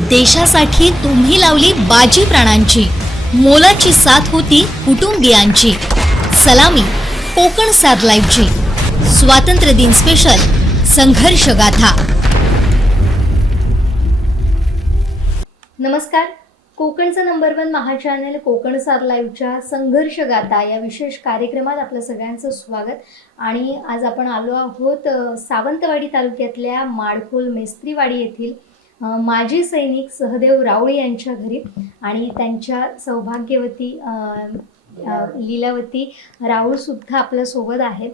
देशासाठी तुम्ही लावली बाजी प्राणांची, मोलाची साथ होती कुटुंबियांची। सलामी कोकण सार लाईव्हची स्वातंत्र्य दिन स्पेशल संघर्ष गाथा। नमस्कार, कोकणचं नंबर 1 महा चॅनल कोकण सार लाईव्हच्या संघर्ष गाथा या विशेष कार्यक्रमात आपलं सगळ्यांचं स्वागत। आणि आज आपण आलो आहोत सावंतवाडी तालुक्यातल्या माडखोल मेस्त्रीवाडी येथील माजी सैनिक सहदेव राऊळ यांच्या घरी। आणि त्यांच्या सौभाग्यवती लीलावती राऊळ सुद्धा आपल्या सोबत आहेत।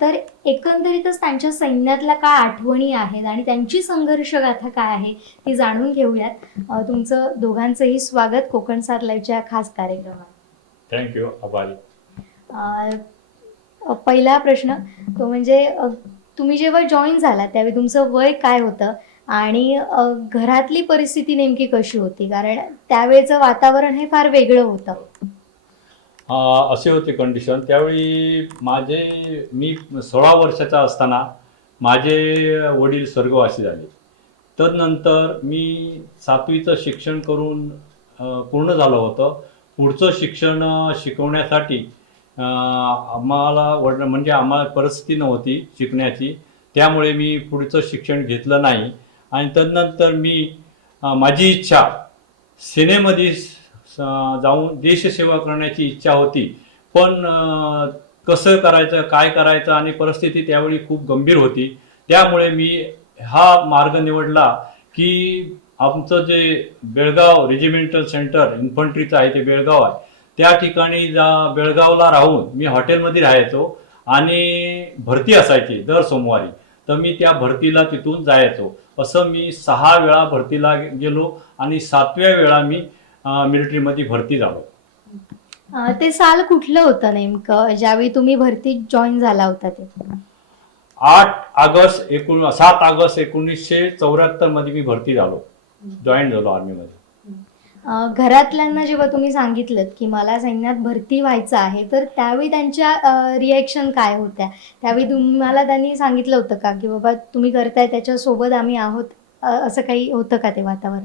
तर एकंदरीतच त्यांच्या सैन्यातल्या काय आठवणी आहेत आणि त्यांची संघर्ष गाथा काय आहे ती जाणून घेऊयात। तुमचं दोघांचंही स्वागत कोकण सार लाईव्हच्या खास कार्यक्रमात। थँक्यू, आभारी। पहिला प्रश्न तो म्हणजे तुम्ही जेव्हा जॉईन झाला त्यावेळी तुमचं वय काय होतं आणि घरातली परिस्थिती नेमकी कशी होती, कारण त्यावेळेचं वातावरण हे फार वेगळं होतं। असे होते कंडिशन त्यावेळी मी 16 वर्षाचा असताना माझे वडील स्वर्गवासी झाले। तदनंतर मी 7वीचं शिक्षण करून पूर्ण झालं होतं। पुढचं शिक्षण शिकवण्यासाठी आम्हाला परिस्थिती नव्हती शिकण्याची, त्यामुळे मी पुढचं शिक्षण घेतलं नाही। आणि तदनंतर माझी इच्छा सेनेमध्ये जाऊन देशसेवा करण्याची इच्छा होती, पण कसं करायचं काय करायचं आणि परिस्थिती त्यावेळी खूप गंभीर होती। त्यामुळे मी हा मार्ग निवडला की आमचं जे बेळगाव रेजिमेंटल सेंटर इन्फंट्रीचं आहे ते बेळगाव आहे, त्या ठिकाणी बेळगावला राहून मी हॉटेलमध्ये राहायचो आणि भरती असायची दर सोमवारी, तर मी त्या भरतीला तिथून जायचो। असं मी 6 वेळा भरतीला गेलो आणि 7व्या वेळा मी मिलिटरीमध्ये भरती झालो। ते साल कुठलं होतं नेमकं ज्यावेळी तुम्ही भरतीत जॉईन झाला होता? ते 7 ऑगस्ट 1974 मध्ये मी भरती झालो, जॉईन झालो आर्मीमध्ये। घरातल्यांना जेव्हा तुम्ही सांगितलं की मला सैन्यात भरती व्हायचं आहे, तर त्यावेळी त्यांच्या रिॲक्शन काय होत्या? त्यावेळी तुम्हाला त्यांनी सांगितलं होतं का की बाबा तुम्ही करताय त्याच्यासोबत आम्ही आहोत, असं काही होतं का ते वातावरण?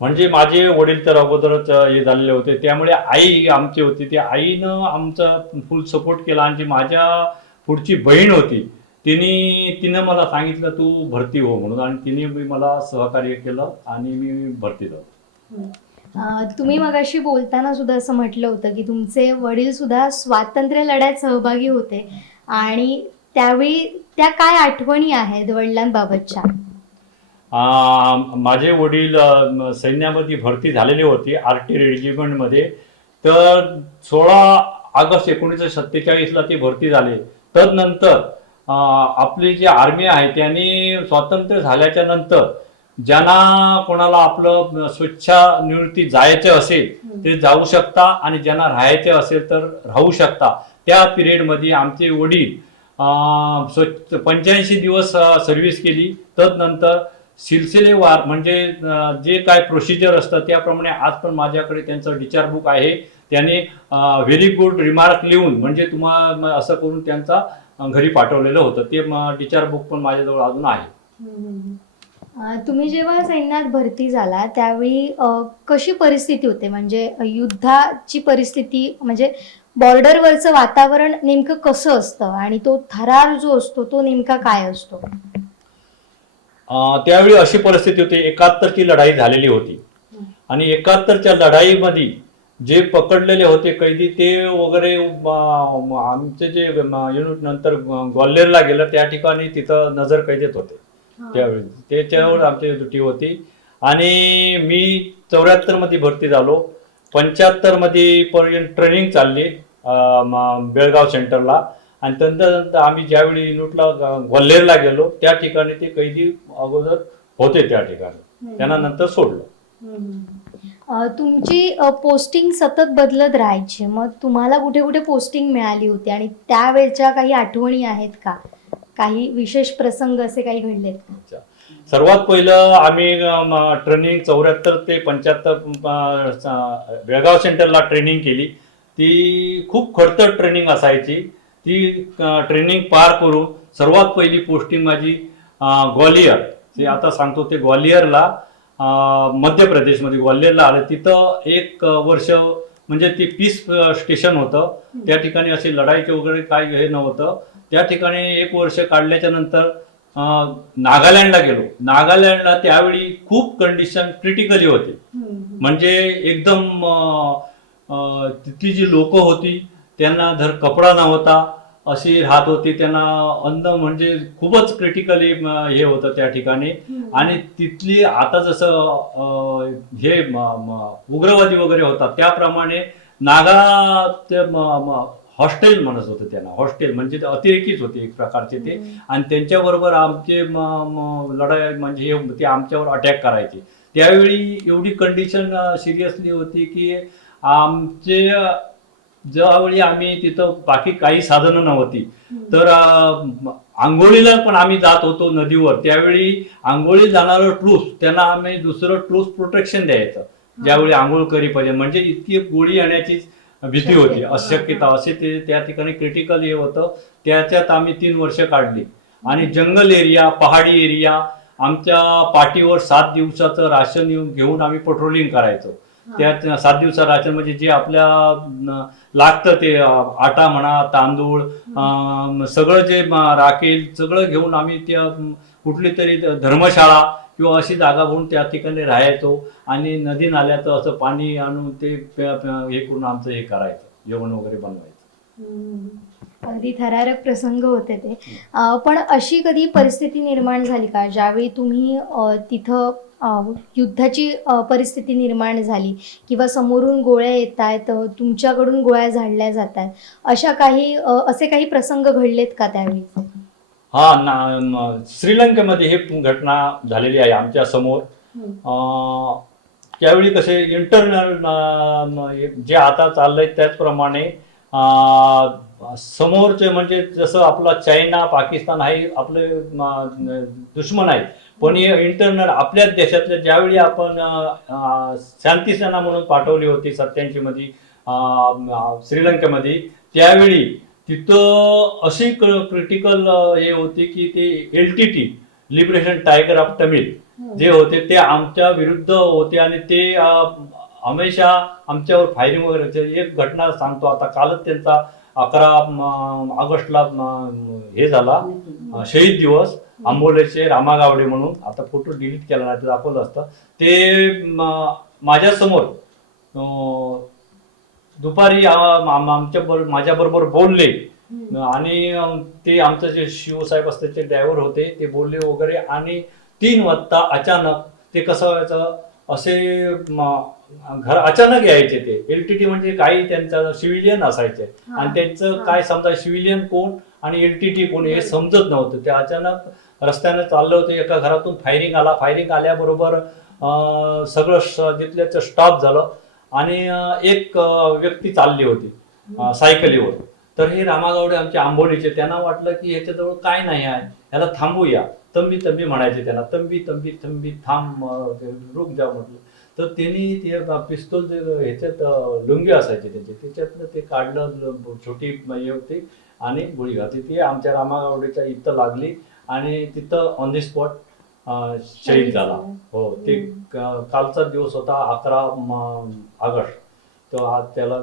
म्हणजे माझे वडील तर अगोदरच हे झालेले होते, त्यामुळे आई आमची होती, त्या आईनं आमचा फुल सपोर्ट केला। आणि माझ्या पुढची बहीण होती तिनं मला सांगितलं तू भरती हो म्हणून, आणि तिने मला सहकार्य केलं आणि मी भरती झालो। तुम्ही मगाशी बोलताना सुद्धा असं म्हटलं होतं की तुमचे वडील सुद्धा स्वातंत्र्य लढ्यात सहभागी होते, आणि त्यावेळी त्या काय आठवणी आहेत वडिलांबाबतच्या? माझे वडील सैन्यामध्ये भरती झालेले होते आर्टिलरी रेजिमेंटमध्ये। तर 16 ऑगस्ट 1947ला ते भरती झाले। तदनंतर आपली जी आर्मी आहे त्यांनी स्वातंत्र्य झाल्याच्या नंतर ज्यांना कोणाला आपलं स्वेच्छानिवृत्ती जायचे असेल ते जाऊ शकता, आणि ज्यांना राहायचे असेल तर राहू शकता। त्या पिरियडमध्ये आमचे वडील 85 दिवस सर्व्हिस केली। तदनंतर सिलसिलेवार म्हणजे जे काय प्रोसिजर असतं त्याप्रमाणे आज पण माझ्याकडे त्यांचं डिचार्ज बुक आहे। त्याने व्हेरी गुड रिमार्क लिहून म्हणजे तुम्हाला असं करून त्यांचा घरी पाठवलेलं होतं, ते डिचार्ज बुक पण माझ्याजवळ अजून आहे। तुम्ही जेव्हा सैन्यात भरती झाला त्यावेळी कशी परिस्थिती होते, म्हणजे युद्धाची परिस्थिती, म्हणजे बॉर्डरवरचं वातावरण नेमकं कसं असतं आणि तो थरार जो असतो तो नेमका काय असतो? त्यावेळी अशी परिस्थिती होती, 71ची लढाई झालेली होती आणि 71च्या लढाईमध्ये जे पकडलेले होते कैदी ते वगैरे आमचे जे युनिट नंतर ग्वाल्हेरला गेलं त्या ठिकाणी तिथं नजर कैदेत होते। त्यावेळी त्याच्यावर आमची ड्युटी होती आणि मी 74 मध्ये भरती झालो। 75 मध्ये पर्यंत ट्रेनिंग चालली बेळगाव सेंटरला, आणि तंत्र आम्ही ज्यावेळी युनिटला ग्वाल्हेरला गेलो त्या ठिकाणी ते कैदी अगोदर होते त्या ठिकाणी, त्यांना नंतर सोडलं। तुमची पोस्टिंग सतत बदलत राहायची, मग तुम्हाला कुठे कुठे पोस्टिंग मिळाली होती आणि त्यावेळच्या काही आठवणी आहेत का? काही विशेष प्रसंग असे काही घडलेत का? सर्वात पहिलं आम्ही ट्रेनिंग 74 ते 75 बेळगाव सेंटरला ट्रेनिंग केली। ती खूप खडतर ट्रेनिंग असायची। ती ट्रेनिंग पार करून सर्वात पहिली पोस्टिंग माझी ग्वालियर, ते आता सांगतो ते ग्वालियरला मध्य प्रदेशमध्ये ग्वाल्हेरला आलं. तिथं एक वर्ष म्हणजे ते पीस स्टेशन होतं. त्या ठिकाणी असे लढाईचे वगैरे काय हे नव्हतं. त्या ठिकाणी एक वर्ष काढल्याच्या नंतर नागालँडला गेलो. नागालँडला त्यावेळी खूप कंडिशन क्रिटिकली होती. म्हणजे एकदम तिथली जी लोक होती त्यांना धर कपडा नव्हता अशी राहत होती. त्यांना अन्न म्हणजे खूपच क्रिटिकली हे होतं त्या ठिकाणी. आणि तिथली आता जसं हे उग्रवादी वगैरे होता त्याप्रमाणे नागा हॉस्टेल म्हणत होते त्यांना. हॉस्टेल म्हणजे ते अतिरेकीच होते एक प्रकारचे ते. आणि त्यांच्याबरोबर आमचे लढाई म्हणजे ते आमच्यावर अटॅक करायचे. त्यावेळी एवढी कंडिशन सिरियसली होती की आमचे ज्यावेळी आम्ही तिथं बाकी काही साधनं नव्हती तर आंघोळीला पण आम्ही जात होतो नदीवर. त्यावेळी आंघोळी जाणारं ट्रूस त्यांना आम्ही दुसरं ट्रूस प्रोटेक्शन द्यायचं ज्यावेळी आंघोळ करीपर्यंत. म्हणजे इतकी गोळी येण्याची भीती होती, अशक्यता असे ते त्या ठिकाणी क्रिटिकल हे होतं. त्याच्यात आम्ही 3 वर्ष काढली. आणि जंगल एरिया, पहाडी एरिया, आमच्या पाठीवर 7 दिवसाचं राशन घेऊन आम्ही पेट्रोलिंग करायचो. त्यात 7 दिवसाचं राशन म्हणजे जे आपल्या लागतं ते आटा म्हणा, तांदूळ, सगळं जे राखेल सगळं घेऊन आम्ही त्या कुठली तरी धर्मशाळा किंवा अशी जागा बघून त्या ठिकाणी राहायचो. आणि नदी नाल्याचं असं पाणी आणून ते हे करून आमचं हे करायचं, जेवण वगैरे बनवायचं. अगदी थरारक प्रसंग होते ते. पण अशी कधी परिस्थिती निर्माण झाली का ज्यावेळी तुम्ही तिथं युद्धाची परिस्थिती निर्माण झाली किंवा समोरून गोळ्या येत आहेत, तुमच्याकडून गोळ्या झाडल्या जात आहेत, अशा काही असे काही प्रसंग घडलेत का त्यावेळी? श्रीलंकेमध्ये ही घटना झालेली आहे आमच्या समोर. त्यावेळी कसे इंटरनल जे आता चाललंय त्याचप्रमाणे समोरचे म्हणजे जसं आपला चायना, पाकिस्तान हे आपले दुश्मन आहेत. पण हे इंटरनल आपल्याच देशातले ज्यावेळी आपण शांती सेना म्हणून पाठवली होती 87 मध्ये श्रीलंकेमध्ये, त्यावेळी तिथं अशी क्रिटिकल हे होती की ते LTT liberation tiger of Tamil जे होते ते आमच्या विरुद्ध होते. आणि ते हमेशा आमच्यावर फायरिंग वगैरे. एक घटना सांगतो आता. कालच त्यांचा 11 ऑगस्टला हे झाला शहीद दिवस आंबोलेचे रामागावडे म्हणून. आता फोटो डिलीट केला नाही तर दाखवलं असतं. ते माझ्यासमोर दुपारी माझ्याबरोबर बोलले. आणि ते आमचं जे शिवसाहेब असते ते ड्रायव्हर होते ते बोलले वगैरे. आणि 3 वाजता अचानक ते कसं व्हायचं असे घर अचानक यायचे. ते LTT म्हणजे काही त्यांचा सिव्हिलियन असायचे आणि त्यांचं काय समजा सिव्हिलियन कोण आणि LTT कोण हे समजत नव्हतं. ते अचानक रस्त्याने चाललं होतं. एका घरातून फायरिंग आला. फायरिंग आल्याबरोबर सगळं जिथल्याचं स्टॉप झालं. आणि एक व्यक्ती चालली होती सायकलीवर. तर हे रामागावडे आमचे आंबोलीचे, त्यांना वाटलं की ह्याच्याजवळ काय नाही आहे, ह्याला थांबूया. तंबी तंबी म्हणायचे त्यांना. तंबी तंबी तंबी थांब, रुक जा म्हटलं. तर त्यांनी ते पिस्तूल जे ह्याच्यात लुंगी असायची त्याच्यातनं ते काढलं. छोटी हे होती आणि गोळी घातली. ती आमच्या रामागावडेच्या इथं लागली आणि तिथं ऑन द स्पॉट शहीद झाला. हो, ते कालचा दिवस होता 11 ऑगस्ट. तर आज त्याला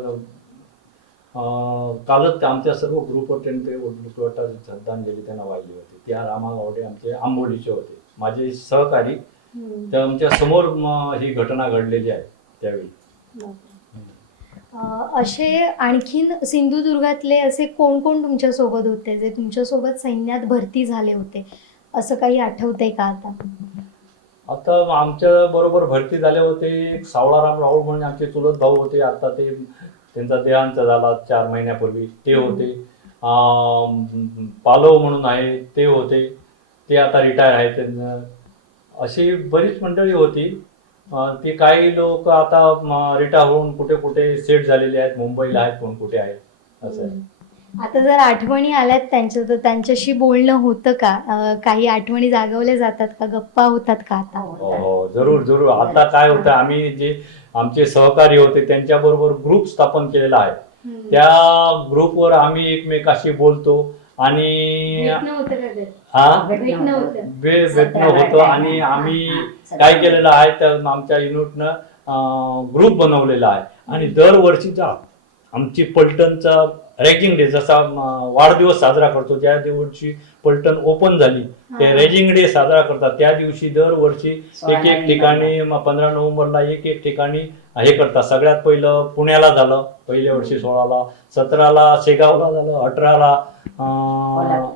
कालच आमच्या सर्व ग्रुपवर श्रद्धांजली त्यांना वाहिली होती. त्या रामागावडे आमचे आंबोलीचे होते, माझे सहकारी. तर आमच्या समोर ही घटना घडलेली आहे त्यावेळी. असे आणखीन सिंधुदुर्गातले असे कोण कोण तुमच्या सोबत होते जे तुमच्या सोबत सैन्यात भरती झाले होते, असं काही आठवतंय का आता? आता आमच्या बरोबर भरती झाले होते सावळाराम राऊळ म्हणून आमचे चुलत भाऊ होते. आता ते त्यांचा देहांत झाला 4 महिन्यापूर्वी. ते होते. पालव म्हणून आहे ते होते, ते आता रिटायर आहेत. अशी बरीच मंडळी होती. ते काही लोक आता रिटायर होऊन कुठे कुठे सेट झालेले आहेत, मुंबईला आहेत, कोण कुठे आहेत, असं आहे. आता जर आठवणी आल्यात त्यांच्या तर त्यांच्याशी बोलणं होतं का? काही आठवणी जागवल्या जातात का? गप्पा होतात का आता? हो, जरूर जरूर. आता काय होतं, आम्ही जे आमचे सहकारी होते त्यांच्याबरोबर ग्रुप स्थापन केलेला आहे. त्या ग्रुपवर आम्ही एकमेकाशी बोलतो आणि भेटणं होतं का घरी? हा भेटणं होतं. भेटणं होतं. आणि आम्ही काय केलेलं आहे तर आमच्या युनिटनं ग्रुप बनवलेला आहे आणि दरवर्षीचा आमची पलटणचा रॅगिंग डे जसा वाढदिवस साजरा करतो ज्या दिवशी पलटण ओपन झाली ते रॅगिंग डे साजरा करतात त्या दिवशी दरवर्षी एक एक ठिकाणी 15 नोव्हेंबरला एक एक ठिकाणी हे करतात. सगळ्यात पहिलं पुण्याला झालं पहिल्या वर्षी 16ला, 17ला शेगावला झालं, 18ला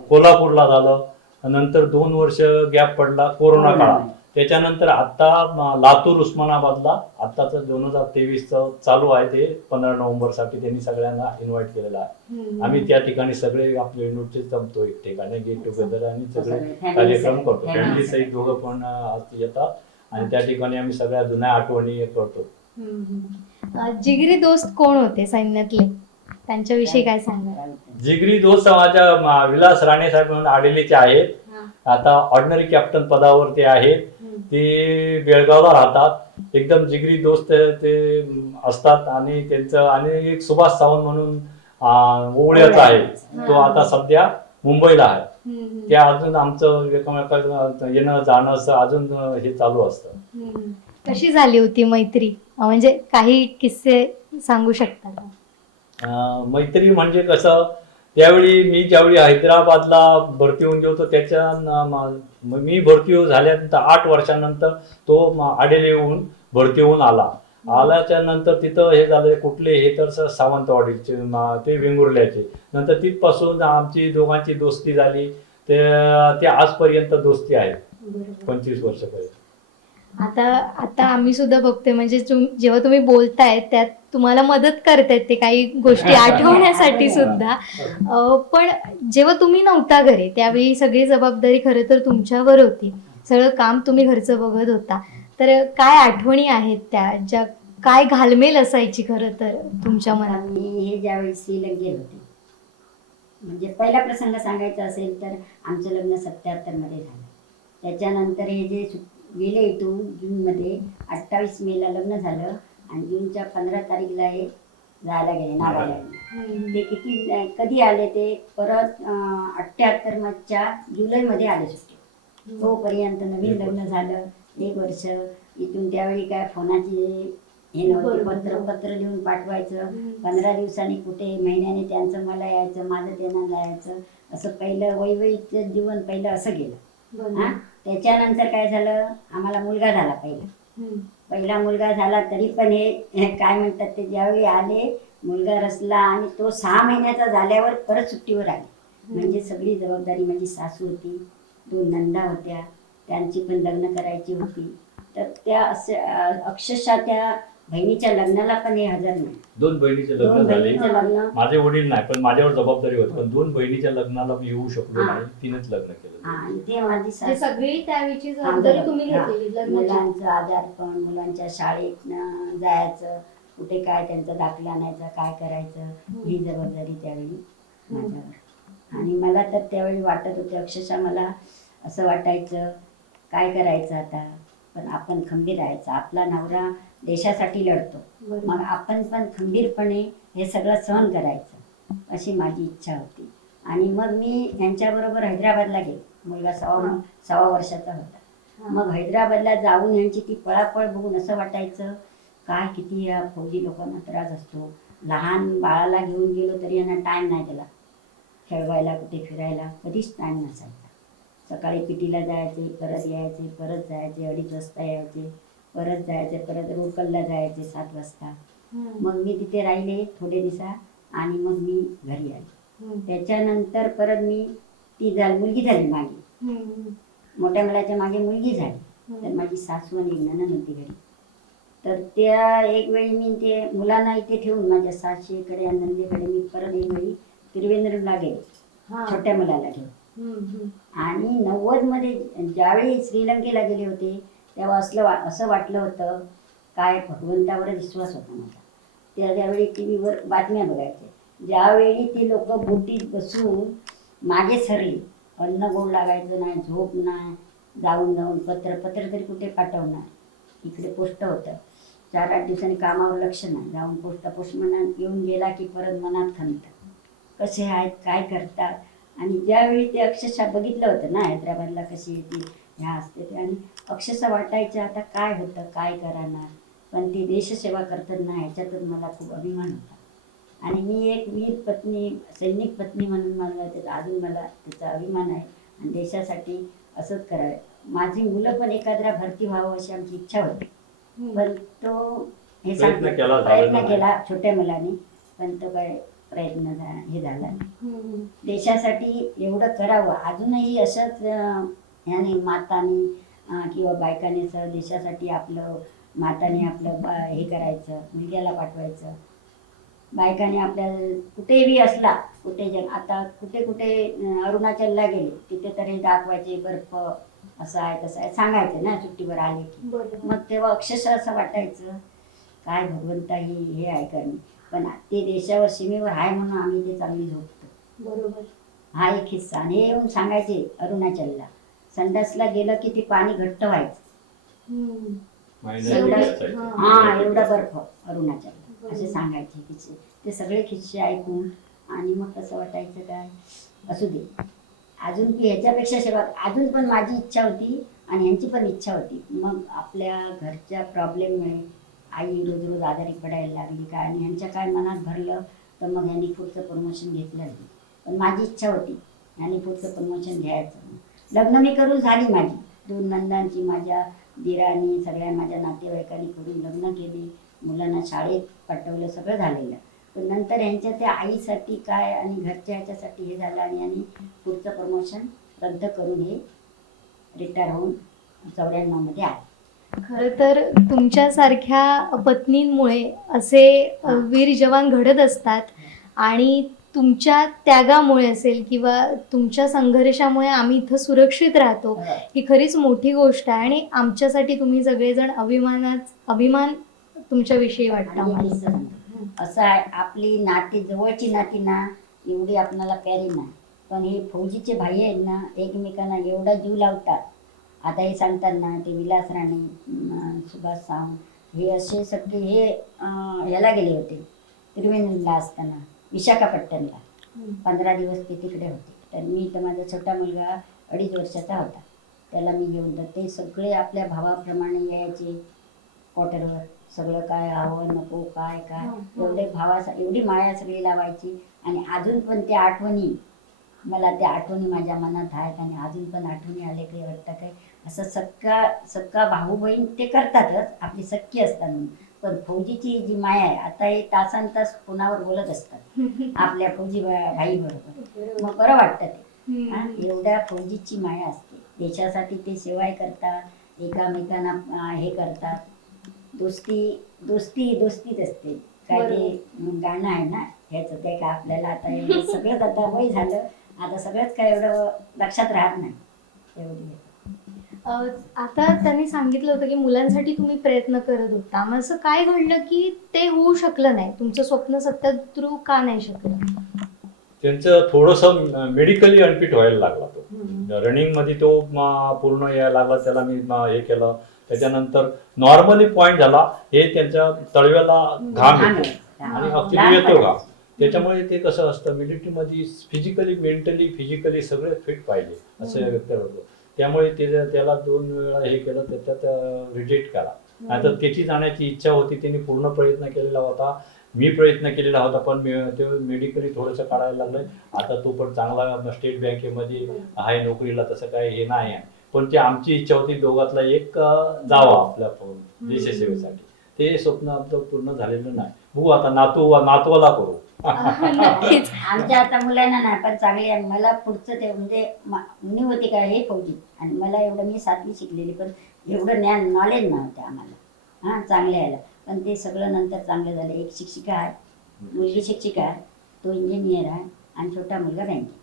कोल्हापूरला झालं. नंतर 2 वर्ष गॅप पडला कोरोना काळात. त्याच्यानंतर आता लातूर उस्मानाबादला आताच 2023 चालू आहे ते 15 नोव्हेंबर साठी त्यांनी सगळ्यांना इन्व्हाइट केलेलं आहे. आम्ही त्या ठिकाणी सगळे आपले युनिटचे जमतो एक ठिकाणी गेट टुगेदर आणि सगळे कार्यक्रम करतो. फॅमिली सहित दोघं पण येतात आणि त्या ठिकाणी आम्ही सगळ्या जुन्या आठवणी करतो. जिगरी दोस्त कोण होते सैन्यातले, त्यांच्याविषयी काय सांगाल? जिगरी दोस्त माझ्या विलास राणे साहेब म्हणून आडेलीचे आहेत. आता ऑर्डिनरी कॅप्टन पदावर ते आहेत. ते बेळगावला राहतात. एकदम जिगरी दोस्त ते असतात. आणि त्यांचं आणि एक सुभाष सावंत म्हणून ओवळ्याचा आहे तो आता सध्या मुंबईला आहे. ते अजून आमचं एकमेकांना येणं जाणं अजून हे चालू असतं. कशी झाली होती मैत्री, म्हणजे काही किस्से सांगू शकता का? मैत्री म्हणजे कसं त्यावेळी मी ज्यावेळी हैदराबादला भरती होऊन गेलो मी भरती झाल्यानंतर 8 वर्षानंतर तो आडेले येऊन भरती होऊन आल्याच्या नंतर तिथं हे झालं कुठले हे तर सावंतवाडीचे ते वेंगुर्ल्याचे. नंतर तिथपासून आमची दोघांची दोस्ती झाली ते आजपर्यंत दोस्ती आहे 25 वर्षापर्यंत. आता आम्ही सुद्धा बघतोय म्हणजे जेव्हा तुम्ही बोलताय त्यात तुम्हाला मदत करतायत ते काही गोष्टी आठवण्यासाठी सुद्धा. पण जेव्हा तुम्ही नव्हता घरी त्यावेळी सगळी जबाबदारी खरं तर तुमच्यावर होती, सगळं काम तुम्ही घरचं बघत होता. तर काय आठवणी आहेत त्या ज्या काय घालमेल असायची खरं तर तुमच्या मनात? मी हे ज्यावेळी श्रीलंकेत होते म्हणजे पहिला प्रसंग सांगायचा असेल तर आमचं लग्न 77 मध्ये झालं. त्याच्यानंतर हे जे गेले इथून जूनमध्ये 28 मेला लग्न झालं आणि जूनच्या 15 तारीखला हे जायला गेले नावाला. ते किती कधी आले ते परत 78 मागच्या जुलैमध्ये आले सुट्टी. तोपर्यंत नवीन लग्न झालं 1 वर्ष. इथून त्यावेळी काय फोनाची हे नव्हते, पत्र लिहून पाठवायचं. 15 दिवसांनी कुठे महिन्याने त्यांचं मला यायचं माझं त्यांना यायचं. असं पहिलं वैवाहिक जीवन पहिलं असं गेलं. त्याच्यानंतर काय झालं आम्हाला मुलगा झाला पहिला मुलगा झाला. तरी पण हे काय म्हणतात ते ज्यावेळी आले मुलगा रचला आणि तो 6 महिन्याचा झाल्यावर परत सुट्टीवर आले. म्हणजे सगळी जबाबदारी माझी सासू होती, 2 नंदा होत्या, त्यांची पण लग्न करायची होती. तर त्या अक्षरशः त्या बहिणीच्या लग्नाला पण हे हजर नाही. 2 बहिणीचे लग्न झाले. माझे वडील नाही पण माझ्यावर जबाबदारी होती. पण 2 बहिणीच्या लग्नाला मी येऊ शकलो नाही. 3च लग्न केलं. आणि ते माझी सगळी त्यावेळीची जबाबदारी तुम्ही घेतलेली. मुलांचं आजारपण, मुलांच्या शाळेत जायचं, कुठे काय त्यांचा दाखला आणायचा, काय करायचं, ही जबाबदारी त्यावेळी माझ्यावर. आणि मला तर त्यावेळी वाटत होतं अक्षरशः मला असं वाटायचं काय करायचं आता. पण आपण खंबीर राहायचं. आपला नवरा देशासाठी लढतो, मग आपण पण खंबीरपणे हे सगळं सहन करायचं अशी माझी इच्छा होती. आणि मग मी यांच्याबरोबर हैदराबादला गेले. मुलगा 6 वर्षाचा होता. मग हैदराबादला जाऊन यांची ती पळापळ बघून असं वाटायचं काय किती या फौजी लोकांना त्रास असतो. लहान बाळाला घेऊन गेलो तरी यांना टाईम नाही दिला खेळवायला, कुठे फिरायला कधीच टाईम नसायचा. सकाळी पिटीला जायचे, परत यायचे, परत जायचे, 2:30 वाजता यायचे, परत जायचे, परत रोडकलला जायचे 7 वाजता. मग मी तिथे राहिले थोडे दिवसा आणि मग मी घरी आले. त्याच्यानंतर परत मी मुलगी झाली मागे, मोठ्या मुलाच्या मागे मुलगी झाली. तर माझी सासू आणि नणंद होती घरी. तर त्या एक वेळी मी ते मुलांना इथे ठेवून माझ्या सासूकडे आणि नंदेकडे मी परत एक वेळी त्रिवेंद्रला गेले छोट्या मुलाला घेऊन. आणि 90 मध्ये ज्यावेळी श्रीलंकेला गेले होते तेव्हा असं वाटलं होतं काय भगवंतावर विश्वास होता माझा. त्यावेळी TV वर बातम्या बघायचे. ज्यावेळी ते लोक बोटीत बसून मागे सरली, अन्न गोड लागायचं नाही, झोप नाही, जाऊन पत्र तरी कुठे पाठवणार. इकडे पोस्ट होतं, 4-8 दिवसांनी कामावर लक्ष नाही, जाऊन पोस्टमन येऊन गेला की परत मनात खंत कसे आहेत काय करतात. आणि ज्यावेळी ते अक्षरशः बघितलं होतं ना हैदराबादला कशी येते ह्या असते ते, आणि अक्षरशः वाटायचं आता काय होतं काय करणार, पण ती देशसेवा करताना ह्याच्यातच मला खूप अभिमान होता. आणि मी एक वीर पत्नी सैनिक पत्नी म्हणून मला त्याचा अजून मला त्याचा अभिमान आहे. आणि देशासाठी असंच करावे. माझी मुलं पण एखाद्या भरती व्हावं अशी आमची इच्छा होती, पण तो हे प्रयत्न केला, झालेला प्रयत्न नाही. केला छोट्या मुलाने, पण तो काय प्रयत्न हे झाला नाही. देशासाठी एवढं करावं अजूनही असंच ह्याने मातानी किंवा बायकाने असं देशासाठी आपलं माताने आपलं हे करायचं, मुलग्याला पाठवायचं. बायकाने आपल्या कुठेही असला कुठे आता कुठे कुठे अरुणाचलला गेले तिथे तरी दाखवायचे बर्फ असं आहे तसं आहे सांगायचं ना सुट्टीवर आले की. बरोबर. मग तेव्हा अक्षरशः असं वाटायचं काय भगवंता हे आहे करणे, पण ते देशावर सीमेवर आहे म्हणून आम्ही ते चांगली झोपतो. बरोबर. हा एक किस्सा. आणि हे येऊन सांगायचे अरुणाचलला संडासला गेलं की ते पाणी घट्ट व्हायचं. महिन्यात एवढं- जायचं. हा एवढा बर्फ अरुणाचल असे सांगायचे किस्से. ते सगळे किस्से ऐकून आणि मग कसं वाटायचं काय असू दे अजून की ह्याच्यापेक्षा सेवा अजून पण माझी इच्छा होती आणि ह्यांची पण इच्छा होती. मग आपल्या घरच्या प्रॉब्लेममुळे आई रोज रोज आजारी पडायला लागली काय आणि ह्यांच्या काय मनात भरलं तर मग ह्यांनी पुढचं प्रमोशन घेतलं नाही. पण माझी इच्छा होती ह्यांनी पुढचं प्रमोशन घ्यायचं. लग्न मी करून झाली माझी 2 नंदांची माझ्या दिरानी सगळ्या माझ्या नातेवाईकांनी करून लग्न केली, मुलांना शाळेत पाठवलं, सगळं झालेलं. पण नंतर ह्यांच्या त्या आईसाठी काय आणि घरच्या ह्याच्यासाठी हे झालं आणि यांनी पुढचं प्रमोशन रद्द करून हे रिटायर होऊन 94 मध्ये आले. खरं तर तुमच्यासारख्या पत्नींमुळे असे वीर जवान घडत असतात आणि तुमच्या त्यागामुळे असेल किंवा तुमच्या संघर्षामुळे आम्ही इथं सुरक्षित राहतो ही खरीच मोठी गोष्ट आहे. आणि आमच्यासाठी तुम्ही सगळेजण अभिमान तुमच्याविषयी वाटतं आणि एक आम्हाला. किस्सा सांगते. असं आहे आपली नाती जवळची नाती ना एवढी आपणाला प्यारी नाही, पण हे फौजीचे भाई आहेत ना एकमेकांना एवढा जीव लावतात. आता हे सांगतात ना ते विलास राणे सुभाष सावंत हे असे सगळे हे ह्याला गेले होते त्रिवेणीला असताना विशाखापट्टणला 15 दिवस ते तिकडे होते. तर मी तर माझा छोटा मुलगा 2.5 वर्षाचा होता, त्याला मी घेऊन तर ते सगळे आपल्या भावाप्रमाणे यायचे क्वार्टरवर. सगळं काय हवं नको काय काय एवढे एवढी माया सगळी लावायची. आणि अजून पण त्या आठवणी मला त्या आठवणी माझ्या मनात आहेत आणि अजून पण आठवणी आले काही वाटतं काय असं सक्का भाऊ बहीण ते करतातच आपली सख्खी असतात म्हणून. पण फौजीची जी माया आहे आता हे तासन तास फोनावर बोलत असतात आपल्या फौजी भाई बरोबर, मग बरं वाटतं ते. एवढ्या फौजीची माया असते देशासाठी ते सेवाही करतात एकामेकांना हे करतात. दोस्तीच असते. काय ते गाणं आहे ना ह्याचं ते का आपल्याला आता एवढं सगळंच आता वय झालं आता सगळंच काय एवढं लक्षात राहत नाही एवढी. आता त्यांनी सांगितलं होतं की मुलांसाठी तुम्ही प्रयत्न करत होता, मग असं काय घडलं की ते होऊ शकलं नाही, तुमचं स्वप्न सत्यातरू का नाही शकलं? त्यांचं थोडंसं मेडिकली अनफिट व्हायला लागला तो. रनिंग मध्ये तो पूर्ण यायला लागला, त्याला मी हे केलं. त्याच्यानंतर नॉर्मली पॉईंट झाला हे त्यांच्या तळव्याला घाम येतो आणि अगदी येतो घाम. त्याच्यामुळे ते कसं असतं मिलिटरीमध्ये फिजिकली मेंटली फिजिकली सगळे फिट पाहिजे असं व्यक्त होतं. त्यामुळे त्याला 2 वेळा हे केलं त्याच्यात रिजेक्ट केला. आता त्याची जाण्याची इच्छा होती, त्यांनी पूर्ण प्रयत्न केलेला होता, मी प्रयत्न केलेला होता, पण ते मेडिकली थोडंसं काढायला लागलंय. आता तो पण चांगला स्टेट बँकेमध्ये आहे नोकरीला, तसं काय हे नाही आहे. पण ते आमची इच्छा होती दोघातला एक जावा आपल्या देशसेवेसाठी. ते स्वप्न आमचं पूर्ण झालेलं नाही. बघू आता नातवाला करू. नक्कीच. आमच्या आता मुलांना नाही पण चांगले आहे. मला पुढचं ते म्हणजे मुनी होती का हे फौजी आणि मला एवढं मी 7वी शिकलेली पण एवढं ज्ञान नॉलेज नव्हतं आम्हाला. चांगले यायला पण ते सगळं नंतर चांगलं झालं. एक शिक्षिका आहे, मुलगी शिक्षिका आहे, तो इंजिनियर आहे आणि छोटा मुलगा बँकेत.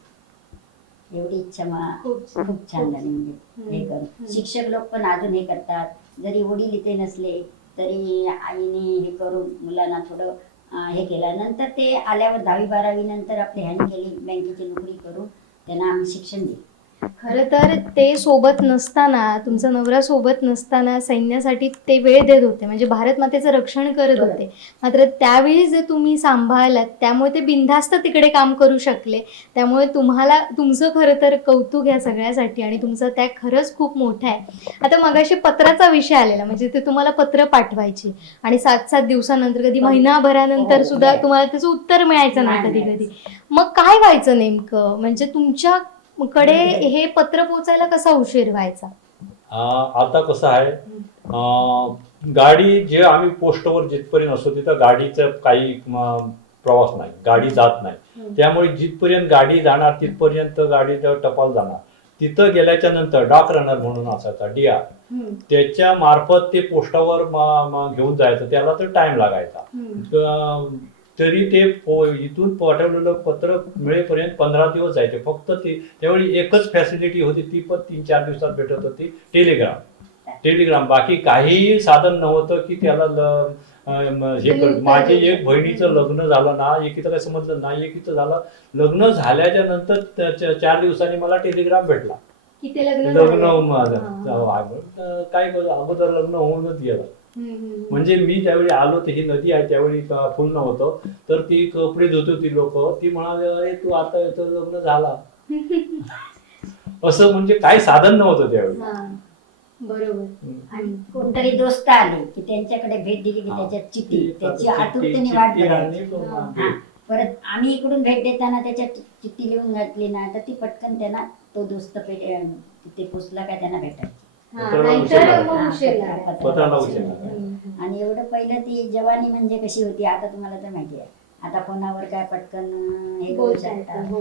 एवढी इच्छा खूप छान झाली. म्हणजे हे करून शिक्षक लोक पण अजून हे करतात, जरी वडील इथे नसले तरी आईने हे करून मुलांना थोडं हे केलं. नंतर ते आल्यावर 10वी 12वी नंतर आपली ह्याने केली बँकेची नोकरी करून त्यांना आम्ही शिक्षण दिलं. खरं तर ते सोबत नसताना, तुमचा नवरा सोबत नसताना सैन्यासाठी ते वेळ देत होते, म्हणजे भारत मातेचं रक्षण करत बरोबर. होते. मात्र त्यावेळी जे तुम्ही सांभाळलात त्यामुळे ते बिनधास्त तिकडे काम करू शकले. त्यामुळे तुम्हाला तुमचं खरं तर कौतुक या सगळ्यासाठी आणि तुमचा त्याग खरंच खूप मोठा आहे. आता मगाशी पत्राचा विषय आलेला, म्हणजे ते तुम्हाला पत्र पाठवायची आणि 7-7 दिवसानंतर, कधी महिनाभरानंतर हो, सुद्धा हो. तुम्हाला त्याचं उत्तर मिळायचं नाही नाही कधी-कधी. मग काय व्हायचं नेमकं? म्हणजे तुमच्याकडे हे पत्र पोहोचायला कसा उशीर व्हायचा? आता कसं आहे, गाडी जे आम्ही पोस्टवर जिथपर्यंत असतो तिथं गाडीचं काही प्रवास नाही, गाडी जात नाही. त्यामुळे जिथपर्यंत गाडी जाणार तिथपर्यंत गाडीचं टपाल जाणार. तिथं गेल्याच्या नंतर डाक रनर म्हणून असायचा DR, त्याच्या मार्फत ते पोस्टावर घेऊन जायचं. त्याला तर टाइम लागायचा. तरी ते इथून पाठवलेलं पत्र मिळेपर्यंत 15 दिवस जायचे. फक्त ते त्यावेळी एकच फॅसिलिटी होती, ती पण 3-4 दिवसात भेटत होती, टेलिग्राम. बाकी काहीही साधन नव्हतं की त्याला माझे एक बहिणीचं लग्न झालं ना, एकीचं काही समजलं नाही, एकीचं झालं. लग्न झाल्याच्या नंतर 4 दिवसांनी मला टेलिग्राम भेटला. की ते लग्न लग्न झालंय? माझं काय अगोदर लग्न होऊनच गेलं. म्हणजे मी ज्यावेळी आलो, तर ही नदी आहे त्यावेळी फुल नव्हतं, तर ती कपडे धुत होती लोक. ती म्हणाले, अरे तू आता याचं लग्न झाला. असं म्हणजे काही साधन नव्हतं त्यावेळी. बरोबर. आणि कोणतरी दोस्त आले की त्यांच्याकडे भेट दिली की त्याच्यात चिठ्ठी, त्याची आतुरतेने वाट बघायची. हा. परत आम्ही इकडून भेट देताना त्याच्यात चिठ्ठी लिहून घातली ना, तर ती पटकन त्यांना तो दोस्त तिथे पोचला का त्यांना भेटायची. नाहीतर मग हा, उशीर पत्राला लागायचा. उशीर लागायचा. आणि एवढं पहिलं ती जवानी म्हणजे कशी होती, आता तुम्हाला तर माहिती आहे. आता फोनावर काय पटकन हे करू बोलता शकता. येतं, हो.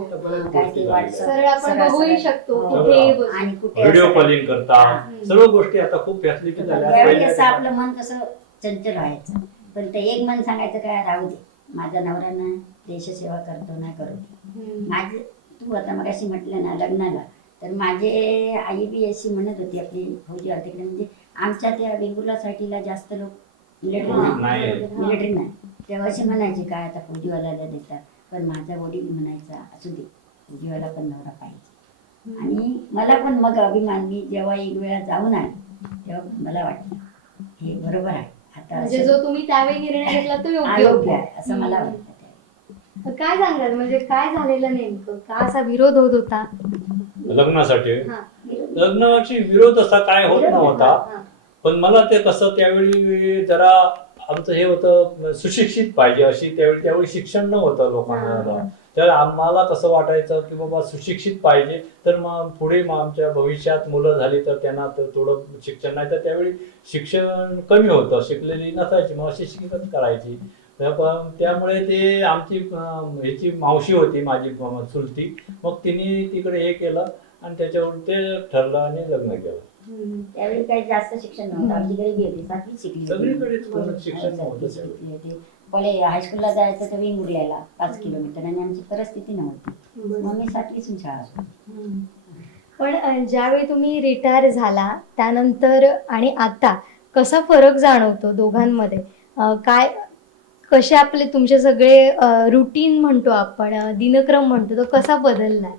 काय ते WhatsApp, सरळ आपण बघूही शकतो हो. कुठेही बसू. आणि कुठे व्हिडिओ असं- कॉलिंग करता, हा. सर्व गोष्टी आता खूप फॅसिलिटी झाल्या. त्यावेळी असं आपलं मन कसं चंचल व्हायचं, पण ते एक मन सांगायचं काय, राहू दे, माझा नवरा ना देशसेवा करतो ना, करू दे. माझे तू आता मगाशी म्हटलं ना लग्नाला, तर माझे आई बी अशी म्हणत होती, आपली फौजी तिकडे, म्हणजे आमच्या त्या वेंगुर्लासाठीला जास्त लोक मिलिटरी नाही. तेव्हा अशी म्हणायचे काय आता फौजीवाल्याला देतात, पण माझा वडील म्हणायचा असू दे, फौजीवाला पण नवरा पाहिजे. आणि मला पण मग अभिमान, मी जेव्हा एक वेळा जाऊन आले तेव्हा मला वाटलं हे बरोबर आहे. आता म्हणजे जो तुम्ही त्यावेळी निर्णय घेतला तो योग्य योग्य होता. आहे असं मला वाटतं. काय सांगाल, म्हणजे काय झालेलं नेमकं, का असा विरोध होत होता? लग्नासाठी हा. लग्नाची विरोध असा काय होत नव्हता. हा. पण मला ते कसं त्यावेळी जरा आमचं हे होतं, सुशिक्षित पाहिजे अशी त्यावेळी शिक्षण नव्हतं लोकांना. तर आम्हाला कसं वाटायचं की बाबा सुशिक्षित पाहिजे, तर मग पुढे मग आमच्या भविष्यात मुलं झाली तर त्यांना तर थोडं शिक्षण, नाही तर त्यावेळी शिक्षण कमी होतं, शिकलेली नसायची, मग अशी शिकत करायची. त्यामुळे ते आमची ह्याची मावशी होती माझी चुलती, मग तिने तिकडे हे केलं आणि त्याच्यावर ते ठरलं आणि लग्न केलं. त्यावेळी काही जास्त शिक्षण नव्हतं, आमची गरिबी होती, 7वी शिकली सगळीकडेच कोणाचं शिक्षण नव्हतं. शिकली होती. पहिले हायस्कूलला जायचं तर वेंगुर्ल्याला 5 किलोमीटर, आणि आमची परिस्थिती नव्हती, मग मी 7वीतून शाळा शिकली. पण ज्यावेळी तुम्ही रिटायर झाला त्यानंतर आणि आता कसा फरक जाणवतो दोघांमध्ये? काय कसे आपले तुमचे सगळे रुटीन म्हणतो आपण, दिनक्रम म्हणतो, तो कसा बदललाय?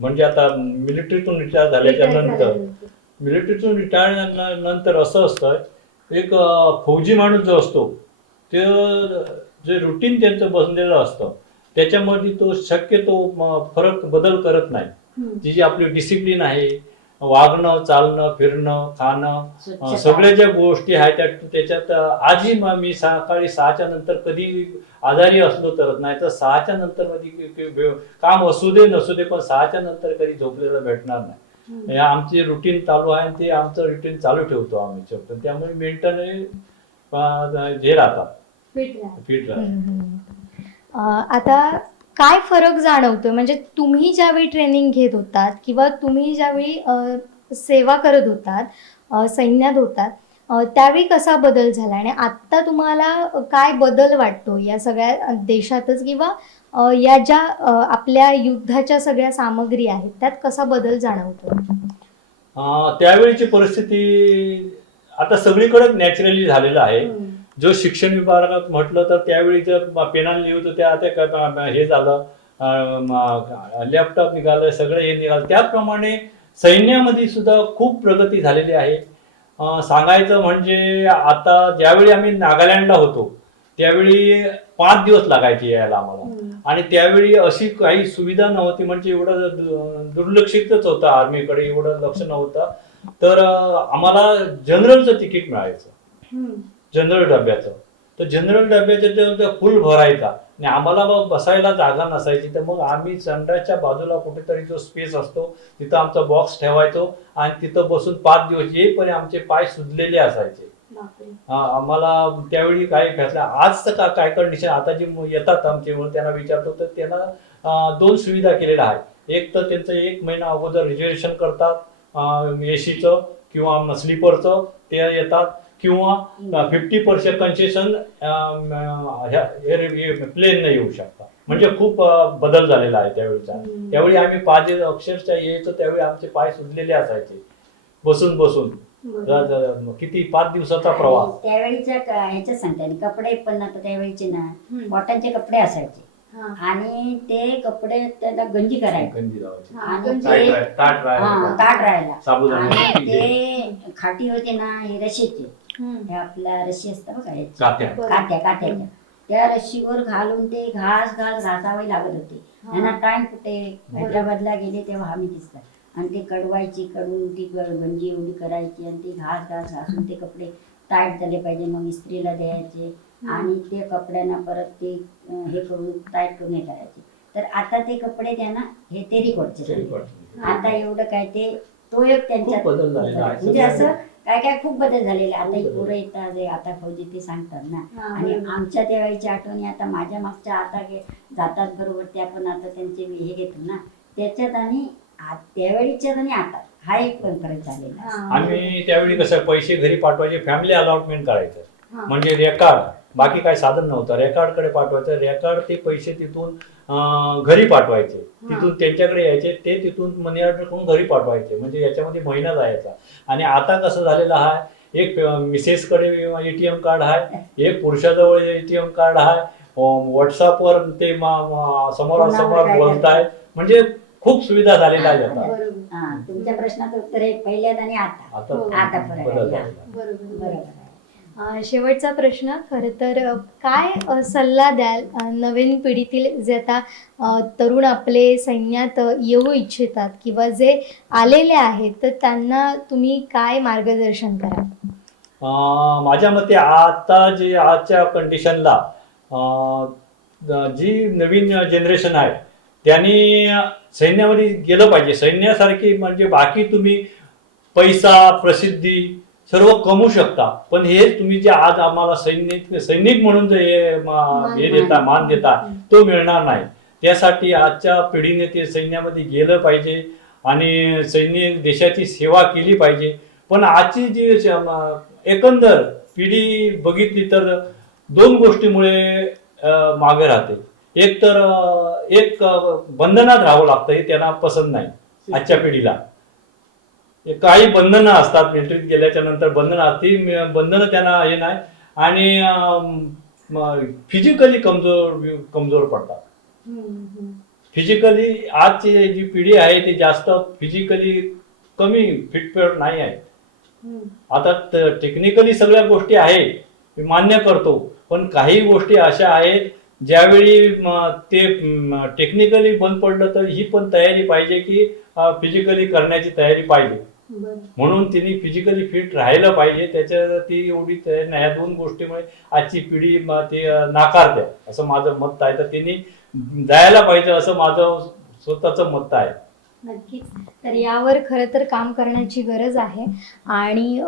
म्हणजे आता मिलिटरीतून रिटायर झाल्याच्या नंतर असं असतं, एक फौजी माणूस जो असतो ते जे रुटीन त्यांचं बसलेलं असतं त्याच्यामध्ये तो शक्यतो फरक बदल करत नाही. ती जी आपली डिसिप्लिन आहे, वागणं, चालणं, फिरणं, खाणं, सगळ्या ज्या गोष्टी आहेत त्याच्यात आजही मी सकाळी 6च्या नंतर कधी आजारी असलो तरच, नाही तर 6च्या नंतर मध्ये काम असू दे नसू दे, पण 6च्या नंतर कधी झोपलेलं भेटणार नाही. हे आमचे रुटीन चालू आहे आणि ते आमचं रुटीन चालू ठेवतो आम्ही. त्यामुळे मेंटली हे राहतात, फिट राहतात. आता काय फरक जाणवतोय, म्हणजे तुम्ही ज्यावेळी ट्रेनिंग घेत होतात किंवा तुम्ही ज्यावेळी सेवा करत होतात, सैन्यात होतात, त्यावेळी कसा बदल झाला आणि आत्ता तुम्हाला काय बदल वाटतो या सगळ्या देशातच, किंवा या ज्या आपल्या युद्धाच्या सगळ्या सामग्री आहेत त्यात कसा बदल जाणवतो? त्यावेळीची परिस्थिती आता सगळीकडे नॅचरली झालेलं आहे. जो शिक्षण विभागात म्हटलं तर त्यावेळी जर पेनाने लिहित होत्या, हे झालं, लॅपटॉप निघालं, सगळं हे निघालं. त्याचप्रमाणे सैन्यामध्ये सुद्धा खूप प्रगती झालेली आहे. सांगायचं म्हणजे आता ज्यावेळी आम्ही नागालँडला होतो त्यावेळी 5 दिवस लागायचे यायला आम्हाला, आणि त्यावेळी अशी काही सुविधा नव्हती, म्हणजे एवढं दुर्लक्षितच होतं, आर्मीकडे एवढं लक्ष नव्हतं. तर आम्हाला जनरलचं तिकीट मिळायचं, जनरल डब्याचं. तर जनरल डब्याचं फुल भरायचा आणि आम्हाला मग बसायला जागा नसायची. तर मग आम्ही संडासच्या बाजूला कुठेतरी जो स्पेस असतो तिथं आमचा बॉक्स ठेवायचो आणि तिथं बसून 5 दिवस येईपर्यंत आमचे पाय सुजलेले असायचे. आम्हाला त्यावेळी काय फॅसला, आज तर काय कंडिशन, आता जे येतात आमचे म्हणून त्यांना विचारतो तर त्यांना 2 सुविधा केलेल्या आहेत. एक तर त्यांचं 1 महिना अगोदर रिझर्वेशन करतात एसीचं किंवा स्लीपरचं, ते येतात, किंवा 50% कन्सेशन प्लेन येऊ शकतात. म्हणजे खूप बदल झालेला आहे त्यावेळीचा. त्यावेळी आम्ही 5 दिवस अक्षरशः यायचो, त्यावेळी आमचे पाय सुजलेले असायचे बसून बसून. किती 5 दिवसाचा प्रवास. त्यावेळीच्या ह्याच्यात सांगते, कपडे पण आता त्यावेळीचे ना कॉटनचे कपडे असायचे आणि ते कपडे त्याला गंजी करायचे आणि ताट राहायला, आणि ते खाटी होते ना हे रशीचे, हे आपल्या रशी असतात बघा कात्याच्या, त्या रशीवर घालून ते घासावे लागत होते. त्यांना टाइम कुठे हैदराबादला गेले तेव्हा आम्ही दिसतात, आणि ते कडवायची, कडून ती गंजी एवढी करायची आणि ते घासून ते कपडे टाईट झाले पाहिजे, मग इस्त्रीला द्यायचे आणि ते कपड्यांना परत ते हे करून टाईट करून हे करायचे. तर आता ते कपडे त्यांना हे तेरीकोटचे, आता एवढं काय ते तो एक त्यांच्या म्हणजे असं काय खूप बदल झालेले. आता पोरं येतात, आता फौजी ते सांगतात ना, आणि आमच्या त्यावेळीच्या आठवणी आता माझ्या मागच्या आता जातात बरोबर, त्या पण आता त्यांचे हे घेतो ना त्याच्यात, आणि त्यावेळीच्यात आणि आता हा एक पण फरक झालेला. आम्ही त्यावेळी कसं पैसे घरी पाठवायचे, फॅमिली अलॉटमेंट करायचं, म्हणजे रेकॉर्ड, बाकी काय साधन नव्हतं, रेकॉर्डकडे पाठवायचं, रेकॉर्ड ते पैसे तिथून घरी पाठवायचे, तिथून त्यांच्याकडे यायचे, ते तिथून मनी ऑर्डर करून घरी पाठवायचे, म्हणजे याच्यामध्ये महिना जायचा. आणि आता कसं झालेलं आहे, एक मिसेसकडे ATM कार्ड आहे, एक पुरुषाजवळ ATM कार्ड आहे, व्हॉट्सअपवर ते समोरासमोर बोलतायत, म्हणजे खूप सुविधा झालेल्या आहेत आता. तुमच्या प्रश्नाचं उत्तर आहे पहिल्यात आणि आता फरक आहे. बरोबर. शेवटचा प्रश्न, खरं तर काय सल्ला द्याल नवीन पिढीतील जे आता तरुण आपले सैन्यात येऊ इच्छितात किंवा जे आलेले आहेत, तर त्यांना तुम्ही काय मार्गदर्शन कराल? माझ्या मते आता जे आजच्या कंडिशनला जी नवीन जनरेशन आहे त्यांनी सैन्यामध्ये गेलं पाहिजे. सैन्यासारखी म्हणजे बाकी तुम्ही पैसा, प्रसिद्धी सर्व कमवू शकता, पण हे तुम्ही जे आज आम्हाला सैनिक म्हणून जे हे देता, मान देता, तो मिळणार नाही. त्यासाठी आजच्या पिढीने ते सैन्यामध्ये गेलं पाहिजे आणि सैनिक देशाची सेवा केली पाहिजे. पण आजची जी एकंदर पिढी बघितली तर 2 गोष्टीमुळे मागे राहते. एक तर एक बंधनात राहावं लागतं, हे त्यांना पसंत नाही आजच्या पिढीला. काही बंधनं असतात, मिलिटरीत गेल्याच्या नंतर बंधनं त्यांना हे नाही, आणि फिजिकली कमजोर पडतात. फिजिकली आजची जी पिढी आहे ती जास्त फिजिकली कमी फिटफेट नाही आहे. आता टेक्निकली सगळ्या गोष्टी आहे, मी मान्य करतो, पण काही गोष्टी अशा आहेत ज्यावेळी ते टेक्निकली बंद पडलं तर ही पण तयारी पाहिजे की फिजिकली करण्याची तयारी पाहिजे. म्हणून तिने फिजिकली फिट राहायला पाहिजे. त्याच्या ती एवढी तयारी नाही. या 2 गोष्टीमुळे आजची पिढी ते नाकारते असं माझं मत आहे. तर तिने जायला पाहिजे असं माझं स्वतःचं मत आहे. नक्कीच. तर यावर खरं तर काम करण्याची गरज आहे, आणि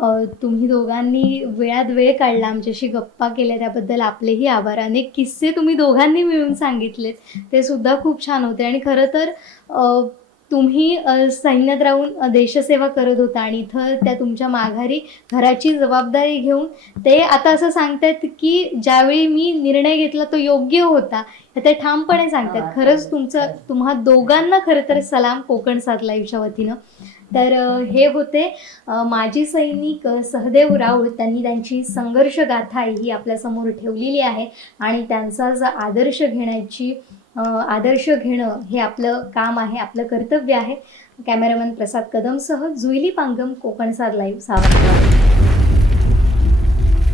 तुम्ही दोघांनी वेळात वेळ काढला, आमच्याशी गप्पा केल्या, त्याबद्दल आपलेही आभार. अनेक किस्से तुम्ही दोघांनी मिळून सांगितलेत, ते सुद्धा खूप छान होते. आणि खरं तर तुम्ही सैन्यात राहून देशसेवा करत होता आणि इथं त्या तुमच्या माघारी घराची जबाबदारी घेऊन ते आता असं सांगतायत की ज्यावेळी मी निर्णय घेतला तो योग्य होता, हे ते ठामपणे सांगतात. खरंच तुम्हा दोघांना खरं तर सलाम कोकण 7 लाईव्हच्या वतीनं. तर हे होते माजी सैनिक सहदेव राऊळ. त्यांनी त्यांची संघर्ष गाथा ही आपल्यासमोर ठेवलेली आहे आणि त्यांचा आदर्श घेण्याची आदर्श घेणं हे आपलं काम आहे, आपलं कर्तव्य आहे. कॅमेरामन प्रसाद कदमसह जुईली पांगम, कोकणसार लाईव्ह, सावंतवाडी.